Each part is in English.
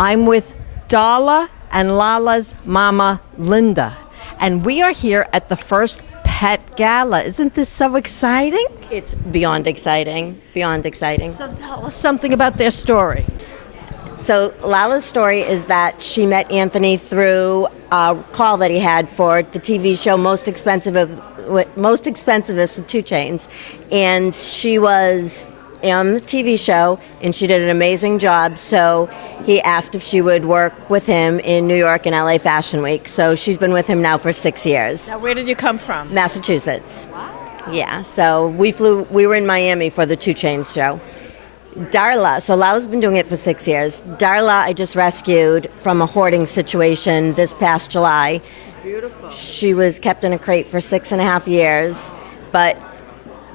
I'm with Darla and Lala's mama, Linda, and we are here at the first Pet Gala. Isn't this so exciting? It's beyond exciting, beyond exciting. So tell us something about their story. So Lala's story is that she met Anthony through a call that he had for the TV show Most Expensivest with 2 Chainz, and she was on the TV show and she did an amazing job. So he asked if she would work with him in New York and LA Fashion Week. So she's been with him now for 6 years. Now, where did you come from? Massachusetts. Wow. Yeah. So we were in Miami for the 2 Chainz show. Darla, so Lala's been doing it for 6 years. Darla, I just rescued from a hoarding situation this past July. Beautiful. She was kept in a crate for 6.5 years, but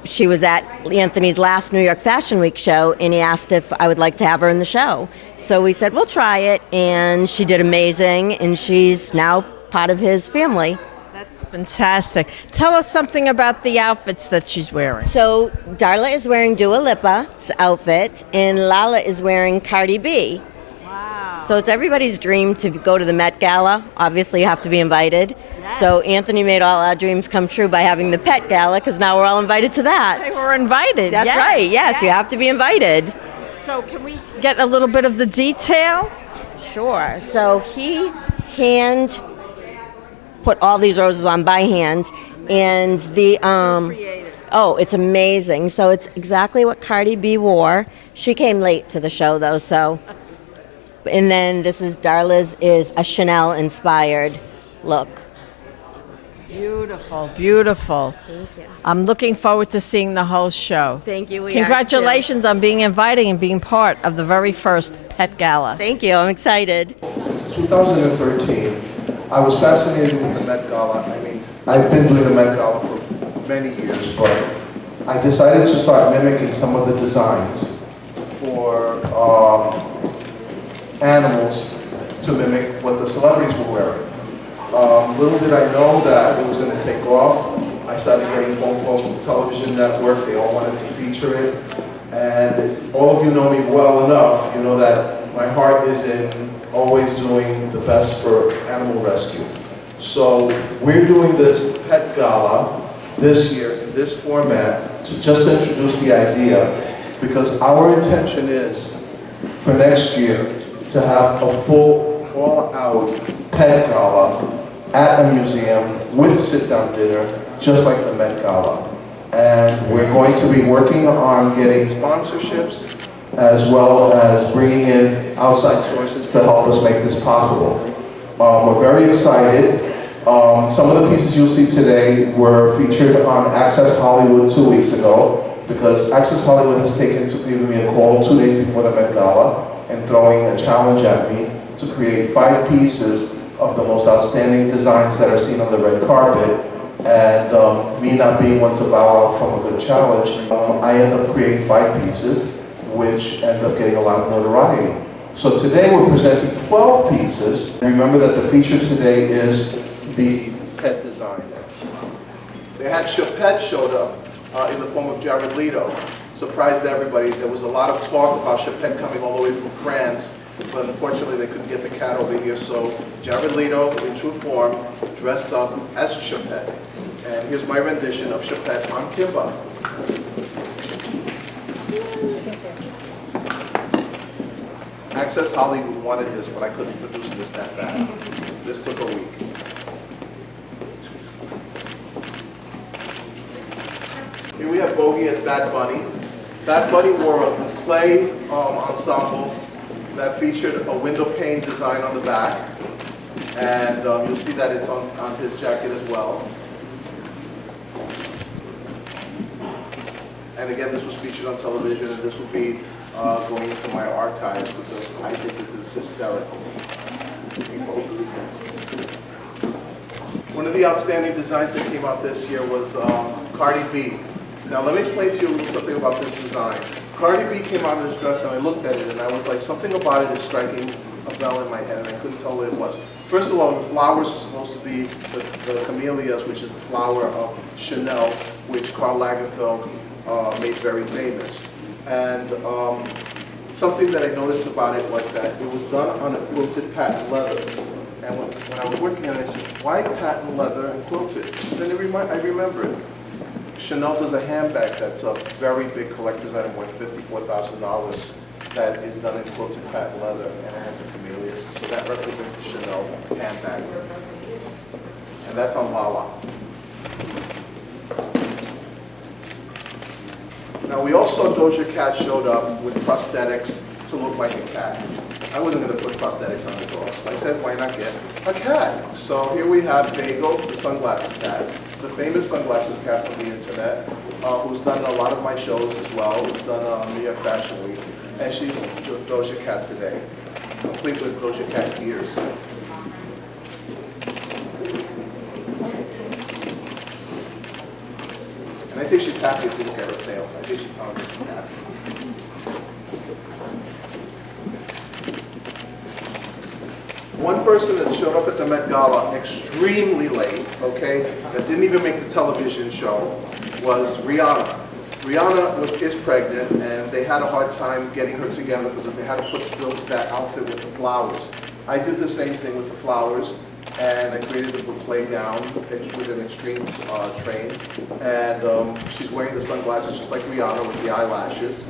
she was at Anthony's last New York Fashion Week show, and he asked if I would like to have her in the show. So we said, we'll try it, and she did amazing, and she's now part of his family. That's fantastic. Tell us something about the outfits that she's wearing. So Darla is wearing Dua Lipa's outfit, and Lala is wearing Cardi B. Wow. So it's everybody's dream to go to the Met Gala. Obviously, you have to be invited. Yes. So Anthony made all our dreams come true by having the Pet Gala, because now we're all invited to that. They were invited. That's right. Yes, you have to be invited. So can we get a little bit of the detail? Sure. So he hand put all these roses on by hand, and the oh, it's amazing. So it's exactly what Cardi B wore. She came late to the show though, so. And then this is Darla's is a Chanel inspired look. Beautiful, beautiful. Thank you. I'm looking forward to seeing the whole show. Thank you. Congratulations on being invited and being part of the very first Pet Gala. Thank you. I'm excited. Since 2013, I was fascinated with the Met Gala. I mean, I've been doing the Met Gala for many years, but I decided to start mimicking some of the designs for animals to mimic what the celebrities were wearing. Little did I know that it was going to take off. I started getting phone calls from television network. They all wanted to feature it. And if all of you know me well enough, you know that my heart is in always doing the best for animal rescue. So we're doing this Pet Gala this year in this format just to introduce the idea, because our intention is for next year to have a full all-out Pet Gala at a museum with sit-down dinner, just like the Met Gala. And we're going to be working on getting sponsorships as well as bringing in outside sources to help us make this possible. We're very excited. Some of the pieces you'll see today were featured on Access Hollywood 2 weeks ago, because Access Hollywood has taken to giving me a call 2 days before the Met Gala and throwing a challenge at me to create 5 pieces of the most outstanding designs that are seen on the red carpet. And me not being one to bow out from a good challenge, I ended up creating 5 pieces, which ended up getting a lot of notoriety. So today we're presenting 12 pieces. Remember that the feature today is the pet design. They had Chapette showed up in the form of Jared Leto. Surprised everybody. There was a lot of talk about Chapette coming all the way from France, but unfortunately they couldn't get the cat over here. So Jared Leto, in true form, dressed up as Chapette. And here's my rendition of Chapette on Kimba. Access Hollywood wanted this, but I couldn't produce this that fast. This took a week. Here we have Bogey as Bad Bunny. Bad Bunny wore a clay ensemble that featured a window pane design on the back. And you'll see that it's on his jacket as well. And again, this was featured on television, and this will be going into my archives because I think this is hysterical. One of the outstanding designs that came out this year was Cardi B. Now let me explain to you a little something about this design. Cardi B came out in this dress and I looked at it and I was like, something about it is striking a bell in my head and I couldn't tell what it was. First of all, the flowers are supposed to be the camellias, which is the flower of Chanel, which Karl Lagerfeld made very famous. And something that I noticed about it was that it was done on a quilted patent leather. And when I was working on it, I said, why patent leather and quilted? Then I remembered. Chanel does a handbag that's a very big collector's item worth $54,000 that is done in quilted patent leather, and it has the camellias. So that represents the Chanel handbag. And that's on Lala. Now we also, Doja Cat showed up with prosthetics to look like a cat. I wasn't going to put prosthetics on the dog, so I said, why not get a cat? So here we have Bagel, the sunglasses cat, the famous sunglasses cat from the internet, who's done a lot of my shows as well, who's done New York Fashion Week, and she's Doja Cat today, complete with Doja Cat ears. And I think she's happy if you look at her tail. I think she's probably happy. One person that showed up at the Met Gala extremely late, okay, that didn't even make the television show, was Rihanna. Rihanna is pregnant, and they had a hard time getting her together because they had to build that outfit with the flowers. I did the same thing with the flowers, and I created a boucle gown with an extreme train, and she's wearing the sunglasses just like Rihanna with the eyelashes.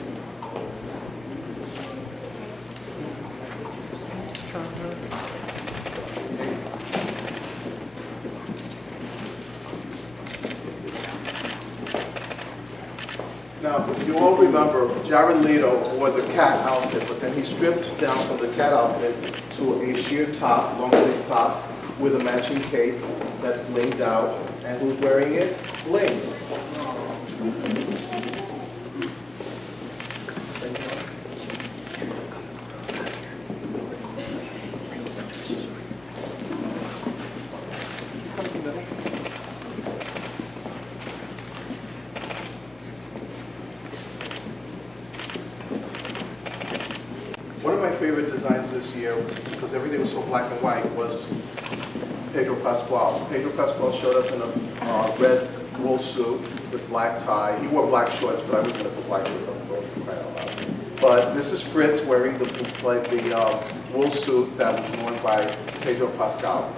Now, if you all remember, Jared Leto wore the cat outfit, but then he stripped down from the cat outfit to a sheer top, long sleeve top, with a matching cape that's blinged out. And who's wearing it? Bling. One of my favorite designs this year, because everything was so black and white, was Pedro Pascal. Pedro Pascal showed up in a red wool suit with black tie. He wore black shorts, but I was going to put black shorts on the boat. But this is Fritz wearing the wool suit that was worn by Pedro Pascal.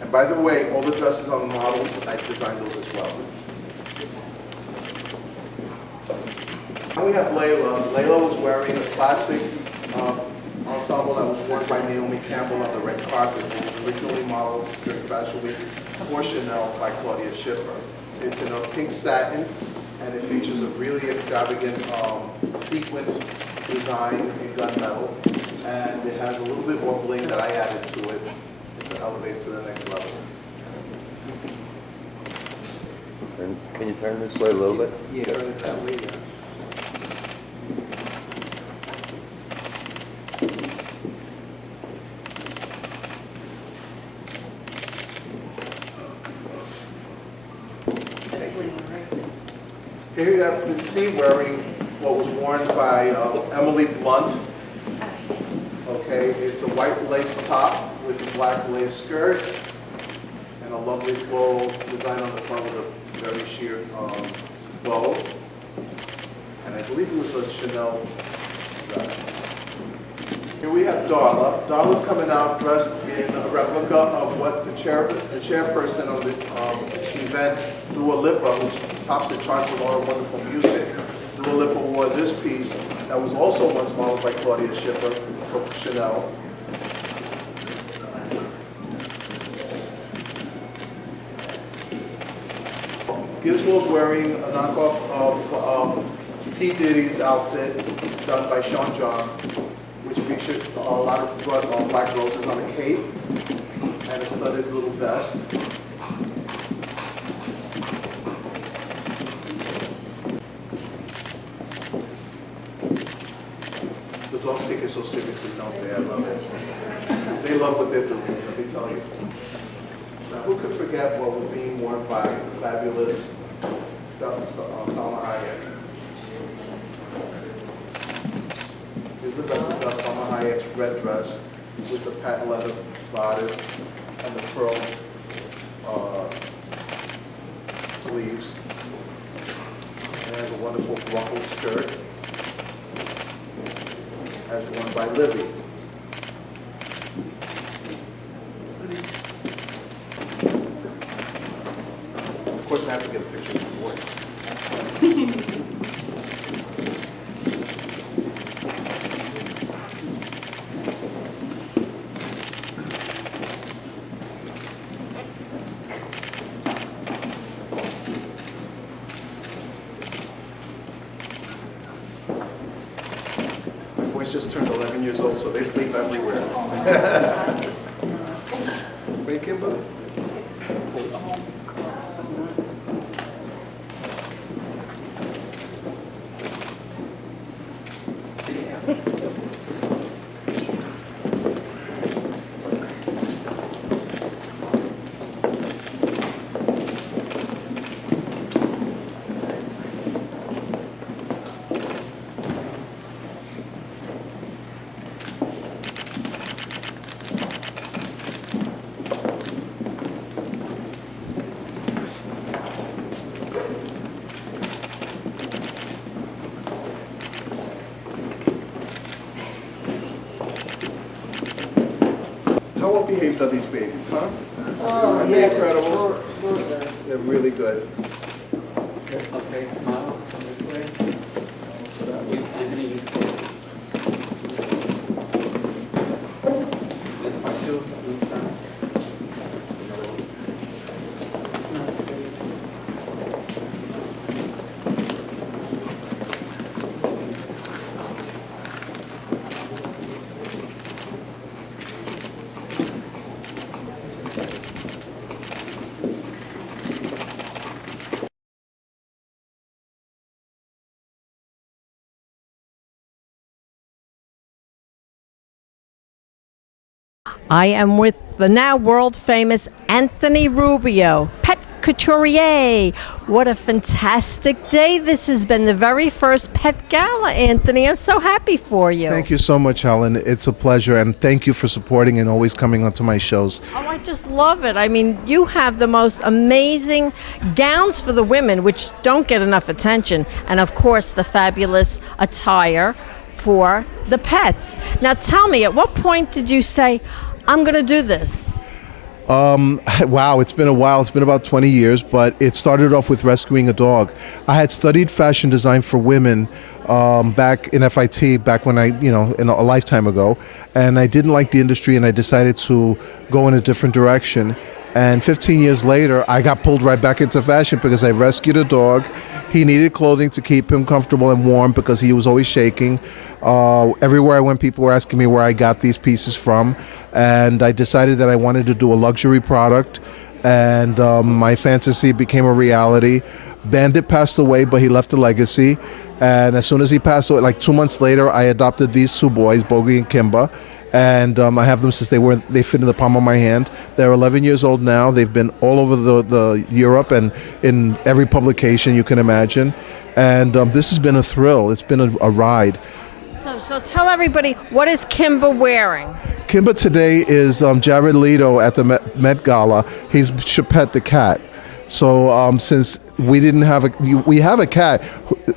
And by the way, all the dresses on the models, I designed those as well. Now we have Layla. Layla was wearing a classic ensemble that was worn by Naomi Campbell on the red carpet. It was originally modeled during Fashion Week for Chanel by Claudia Schiffer. It's in a pink satin, and it features a really extravagant sequin design in gunmetal, and it has a little bit more bling that I added to it to elevate it to the next level. And can you turn this way a little bit? Yeah, turn it that way, yeah. Here you have Lindsay wearing what was worn by Emily Blunt. Okay, it's a white lace top with a black lace skirt and a lovely floral design on the front with a very sheer bow. And I believe it was a Chanel dress. Here we have Darla. Darla's coming out dressed in a replica of what the chairperson of the event, Dua Lipa, who tops the charts with all her wonderful music. Dua Lipa wore this piece that was also once modeled by Claudia Schiffer for Chanel. Gizmo's wearing a knockoff of P. Diddy's outfit done by Sean John, which featured a lot of black roses on a cape and a studded little vest. The dogs take it so seriously, don't they? I love it. They love what they're doing, let me tell you. Now, who could forget what was being worn by the fabulous Salma Hayek? Here's the Salma Hayek's red dress with the patent leather bodice and the pearl sleeves. And it has a wonderful ruffled skirt. has one by Libby. Of course, I have to get a picture of your voice. My boys just turned 11 years old, so they sleep everywhere. Right, Kimber? How well behaved are these babies, huh? Oh, aren't they incredible? They're really good. Okay, Mom, come this way. You, Anthony, you. Part two, move down. I am with the now world famous Anthony Rubio, Pet Couturier. What a fantastic day this has been. The very first Pet Gala, Anthony. I'm so happy for you. Thank you so much, Helen. It's a pleasure, and thank you for supporting and always coming onto my shows. Oh, I just love it. I mean, you have the most amazing gowns for the women, which don't get enough attention, and of course, the fabulous attire for the pets. Now, tell me, at what point did you say, I'm going to do this? Wow, it's been a while. It's been about 20 years, but it started off with rescuing a dog. I had studied fashion design for women back in FIT, back when in a lifetime ago, and I didn't like the industry, and I decided to go in a different direction. And 15 years later, I got pulled right back into fashion because I rescued a dog. He needed clothing to keep him comfortable and warm because he was always shaking. Everywhere I went, people were asking me where I got these pieces from. And I decided that I wanted to do a luxury product. And my fantasy became a reality. Bandit passed away, but he left a legacy. And as soon as he passed away, like 2 months later, I adopted these two boys, Bogey and Kimba. And I have them since they fit in the palm of my hand. They're 11 years old now. They've been all over the Europe and in every publication you can imagine. And this has been a thrill. It's been a ride. So tell everybody, what is Kimba wearing? Kimba today is Jared Leto at the Met Gala. He's Chapette the cat. So since we didn't have we have a cat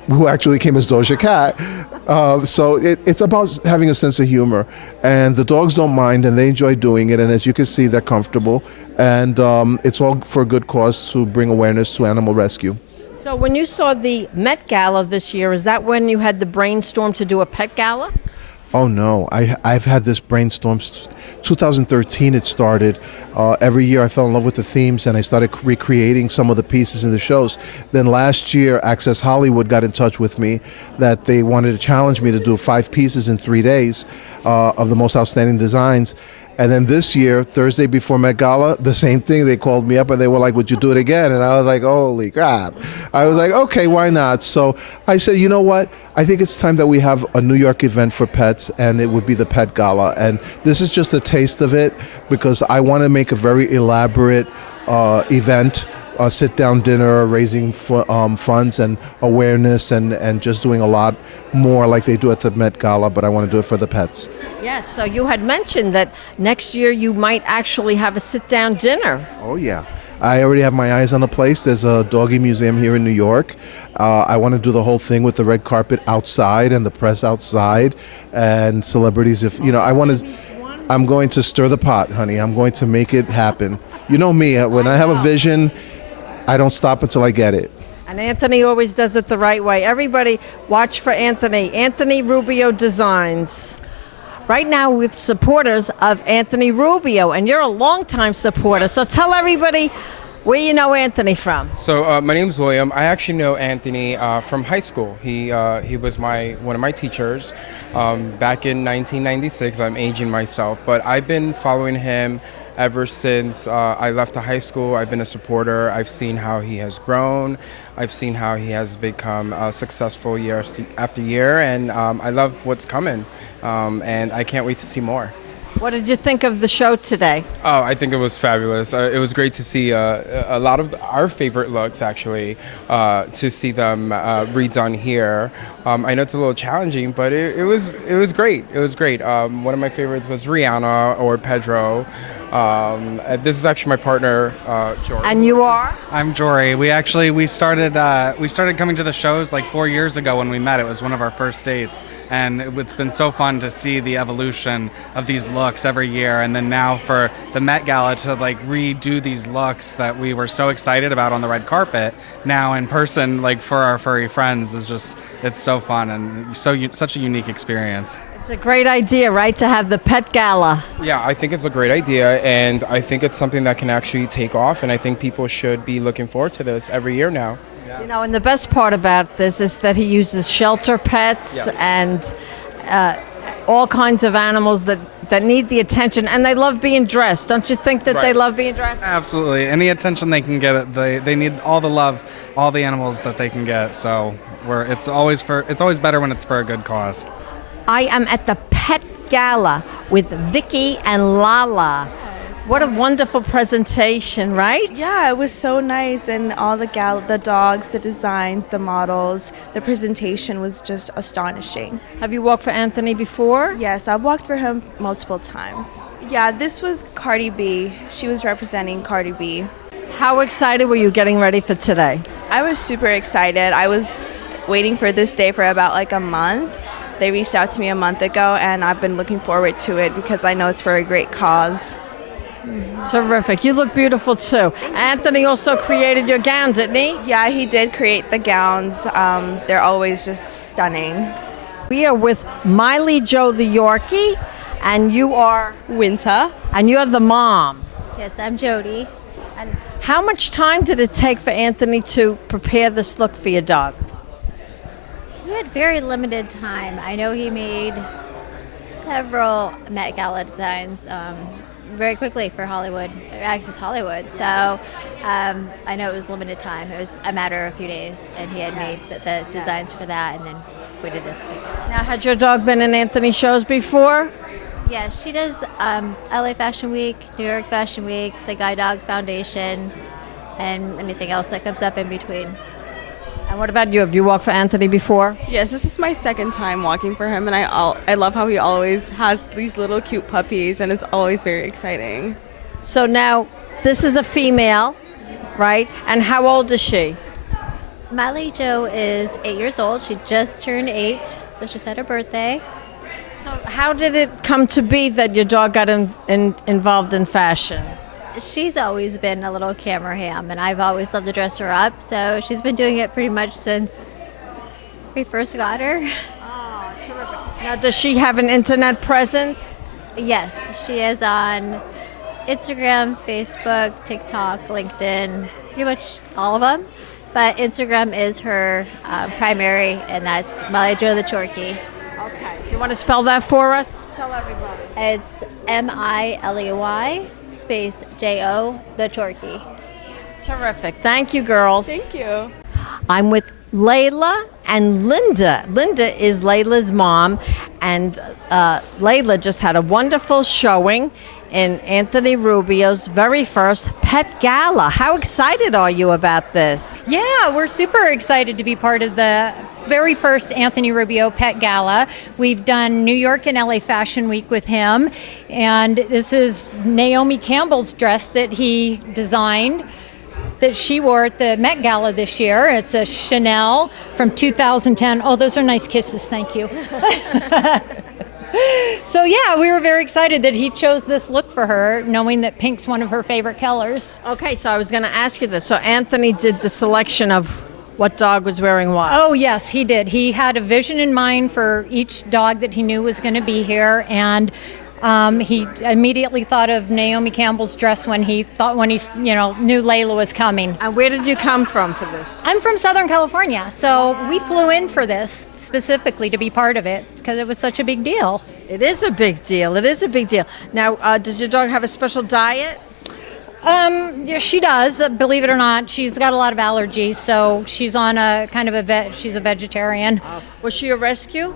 who actually came as Doja Cat. So it's about having a sense of humor, and the dogs don't mind, and they enjoy doing it. And as you can see, they're comfortable, and it's all for a good cause to bring awareness to animal rescue. So when you saw the Met Gala this year, is that when you had the brainstorm to do a Pet Gala? Oh no, I've had this brainstorm. 2013 it started. Every year I fell in love with the themes and I started recreating some of the pieces in the shows. Then last year Access Hollywood got in touch with me that they wanted to challenge me to do 5 pieces in 3 days of the most outstanding designs. And then this year, Thursday before Met Gala, the same thing. They called me up and they were like, would you do it again? And I was like, holy crap. I was like, okay, why not? So I said, you know what? I think it's time that we have a New York event for pets, and it would be the Pet Gala. And this is just a taste of it because I want to make a very elaborate event, a sit-down dinner, raising funds and awareness, and just doing a lot more like they do at the Met Gala, but I want to do it for the pets. Yes, so you had mentioned that next year you might actually have a sit-down dinner. Oh yeah, I already have my eyes on a place. There's a doggy museum here in New York. I want to do the whole thing with the red carpet outside and the press outside and celebrities. If you know, I'm going to stir the pot, honey. I'm going to make it happen. You know me. When I have a vision, I don't stop until I get it. And Anthony always does it the right way. Everybody watch for Anthony. Anthony Rubio Designs. Right now with supporters of Anthony Rubio, and you're a longtime supporter. So tell everybody where you know Anthony from. So my name's William. I actually know Anthony from high school. He was one of my teachers back in 1996. I'm aging myself, but I've been following him ever since I left the high school. I've been a supporter. I've seen how he has grown. I've seen how he has become successful year after year, and I love what's coming, and I can't wait to see more. What did you think of the show today? Oh, I think it was fabulous. It was great to see a lot of our favorite looks, actually, to see them redone here. I know it's a little challenging, but it was great. It was great. One of my favorites was Rihanna or Pedro. This is actually my partner, Jory. And you are? I'm Jory. We started coming to the shows like 4 years ago when we met. It was one of our first dates, and it's been so fun to see the evolution of these looks every year. And then now for the Met Gala to like redo these looks that we were so excited about on the red carpet, now in person, like for our furry friends, it's so fun and such a unique experience. It's a great idea, right, to have the Pet Gala. Yeah, I think it's a great idea, and I think it's something that can actually take off, and I think people should be looking forward to this every year now. You know, and the best part about this is that he uses shelter pets Yes. and all kinds of animals that need the attention, and they love being dressed. Don't you think that they Right. love being dressed? Absolutely. Any attention they can get, they need all the love, all the animals that they can get. So it's always better when it's for a good cause. I am at the Pet Gala with Vicky and Lala. What a wonderful presentation, right? Yeah, it was so nice, and all the dogs, the designs, the models, the presentation was just astonishing. Have you walked for Anthony before? Yes, I've walked for him multiple times. Yeah, this was Cardi B. She was representing Cardi B. How excited were you getting ready for today? I was super excited. I was waiting for this day for about like a month. They reached out to me a month ago, and I've been looking forward to it because I know it's for a great cause. Terrific. You look beautiful too. Anthony also created your gown, didn't he? Yeah, he did create the gowns. They're always just stunning. We are with Miley-Jo the Yorkie, and you are? Winter. And you're the mom. Yes, I'm Jody. And how much time did it take for Anthony to prepare this look for your dog? He had very limited time. I know he made several Met Gala designs very quickly for Hollywood, Access Hollywood. So I know it was limited time. It was a matter of a few days, and he had made the designs for that, and then we did this big. Now, had your dog been in Anthony's shows before? Yeah, she does LA Fashion Week, New York Fashion Week, the Guide Dog Foundation, and anything else that comes up in between. And what about you? Have you walked for Anthony before? Yes, this is my second time walking for him, and I love how he always has these little cute puppies, and it's always very exciting. So now, this is a female, right? And how old is she? Miley-Jo is 8 years old. She just turned 8, so she had her birthday. So how did it come to be that your dog got involved in fashion? She's always been a little camera ham, and I've always loved to dress her up, so she's been doing it pretty much since we first got her. Oh, terrific. Now, does she have an internet presence? Yes, she is on Instagram, Facebook, TikTok, LinkedIn, pretty much all of them. But Instagram is her primary, and that's Miley-Jo the Chorky. Okay. Do you want to spell that for us? Tell everybody. It's Miley space Jo the Chorky. Terrific. Thank you, girls. Thank you. I'm with Layla and Linda. Linda is Layla's mom, and Layla just had a wonderful showing in Anthony Rubio's very first Pet Gala. How excited are you about this? Yeah, we're super excited to be part of the very first Anthony Rubio Pet Gala. We've done New York and LA Fashion Week with him, and this is Naomi Campbell's dress that he designed. that she wore at the Met Gala this year. It's a Chanel from 2010. Oh, those are nice kisses. Thank you. So yeah, we were very excited that he chose this look for her, knowing that pink's one of her favorite colors. Okay, so I was going to ask you this. So Anthony did the selection of what dog was wearing what? Oh yes, he did. He had a vision in mind for each dog that he knew was going to be here, and he immediately thought of Naomi Campbell's dress when he knew Layla was coming. And where did you come from for this? I'm from Southern California, so we flew in for this specifically to be part of it because it was such a big deal. It is a big deal. It is a big deal. Now, does your dog have a special diet? Yeah, she does. Believe it or not, she's got a lot of allergies, so she's on a kind of she's a vegetarian. Was she a rescue?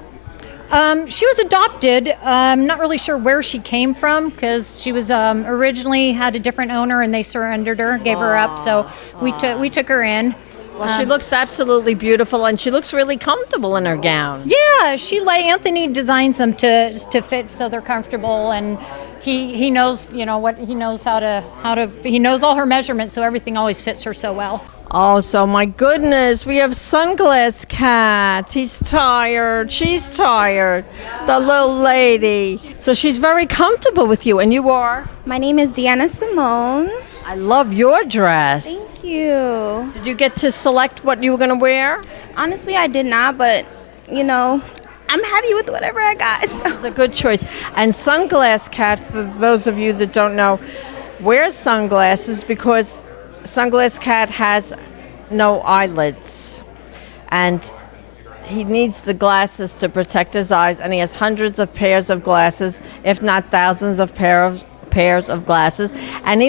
She was adopted. I'm not really sure where she came from because she was originally had a different owner and they surrendered her, gave her up. So we took her in. Well, she looks absolutely beautiful, and she looks really comfortable in her gown. Yeah, Anthony designs them to fit so they're comfortable, and he knows he knows how to he knows all her measurements, so everything always fits her so well. Oh, so my goodness, we have Sunglass Cat. He's tired. She's tired. The little lady. So she's very comfortable with you, and you are? My name is Deanna Simone. I love your dress. Thank you. Did you get to select what you were going to wear? Honestly, I did not, but, I'm happy with whatever I got. So. It's a good choice. And Sunglass Cat, for those of you that don't know, wears sunglasses because Sunglass Cat has no eyelids. And he needs the glasses to protect his eyes, and he has hundreds of pairs of glasses, if not thousands of pairs of glasses. And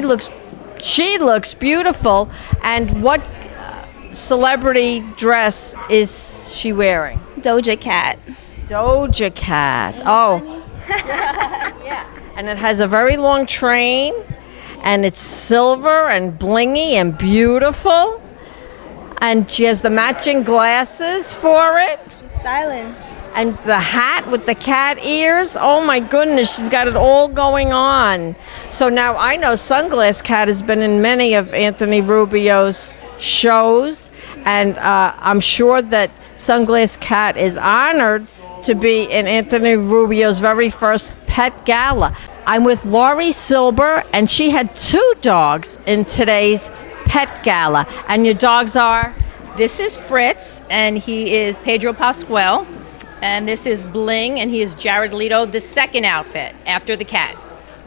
she looks beautiful. And what celebrity dress is she wearing? Doja Cat. Doja Cat. Oh. Yeah. And it has a very long train, and it's silver and blingy and beautiful. And she has the matching glasses for it. She's styling. And the hat with the cat ears. Oh my goodness, she's got it all going on. So now I know Sunglass Cat has been in many of Anthony Rubio's shows, and I'm sure that Sunglass Cat is honored to be in Anthony Rubio's very first Pet Gala. I'm with Laurie Silber, and she had 2 dogs in today's Pet Gala. And your dogs are? This is Fritz, and he is Pedro Pascual. And this is Bling, and he is Jared Leto, the second outfit after the cat.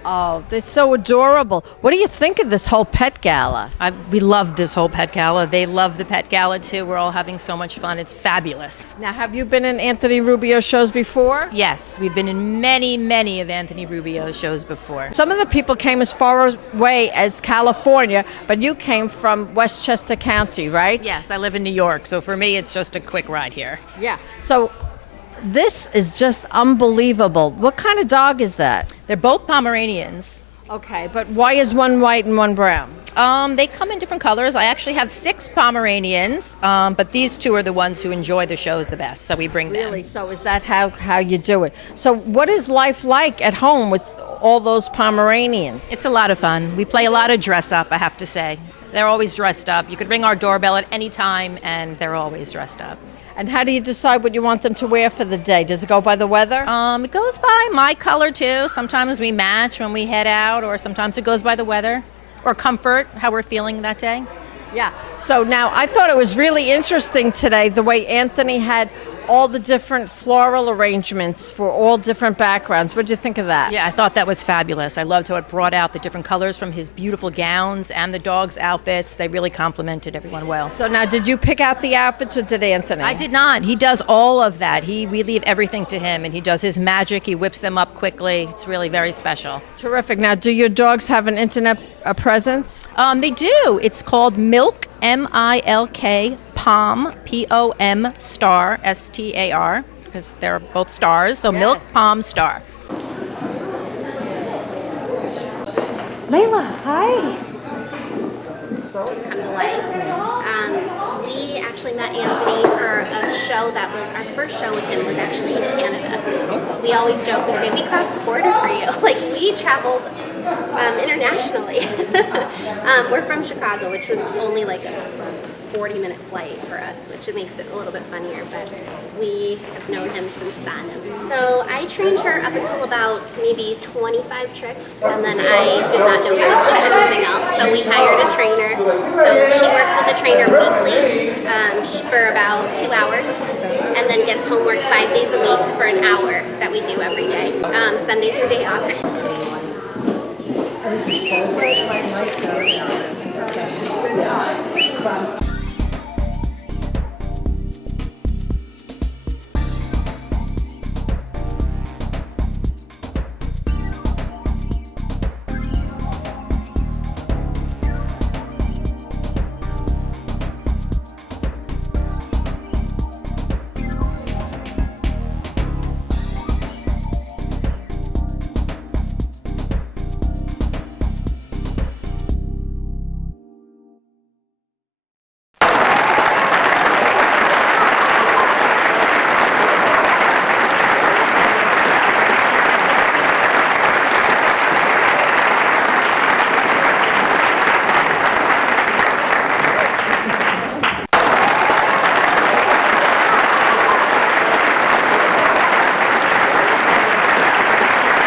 Oh, they're so adorable. What do you think of this whole Pet Gala? We love this whole Pet Gala. They love the Pet Gala, too. We're all having so much fun. It's fabulous. Now, have you been in Anthony Rubio shows before? Yes, we've been in many, many of Anthony Rubio's shows before. Some of the people came as far away as California, but you came from Westchester County, right? Yes, I live in New York, so for me, it's just a quick ride here. Yeah. So this is just unbelievable. What kind of dog is that? They're both Pomeranians. Okay, but why is one white and one brown? They come in different colors. I actually have 6 Pomeranians, but these 2 are the ones who enjoy the shows the best, so we bring them. Really? So is that how you do it? So what is life like at home with all those Pomeranians? It's a lot of fun. We play a lot of dress up, I have to say. They're always dressed up. You could ring our doorbell at any time, and they're always dressed up. And how do you decide what you want them to wear for the day? Does it go by the weather? It goes by my color, too. Sometimes we match when we head out, or sometimes it goes by the weather or comfort, how we're feeling that day. Yeah. So now I thought it was really interesting today the way Anthony had all the different floral arrangements for all different backgrounds. What did you think of that? Yeah, I thought that was fabulous. I loved how it brought out the different colors from his beautiful gowns and the dogs' outfits. They really complemented everyone well. So now, did you pick out the outfits or did Anthony? I did not. He does all of that. We leave everything to him, and he does his magic. He whips them up quickly. It's really very special. Terrific. Now, do your dogs have an internet presence? They do. It's called Milk, M-I-L-K, Pom, P-O-M, Star, S-T-A-R, because they're both stars. So yes. Milk, Pom, Star. Layla, hi. It's come to life. We actually met Anthony for a show that was our first show with him was actually in Canada. So we always joke, we say we crossed the border for you. Like we traveled internationally. We're from Chicago, which was only like a 40-minute flight for us, which makes it a little bit funnier, but we have known him since then. So I trained her up until about maybe 25 tricks, and then I did not know how to teach anything else, so we hired a trainer. So she works with the trainer weekly for about 2 hours, and then gets homework 5 days a week for an hour that we do every day. Sunday's her day off.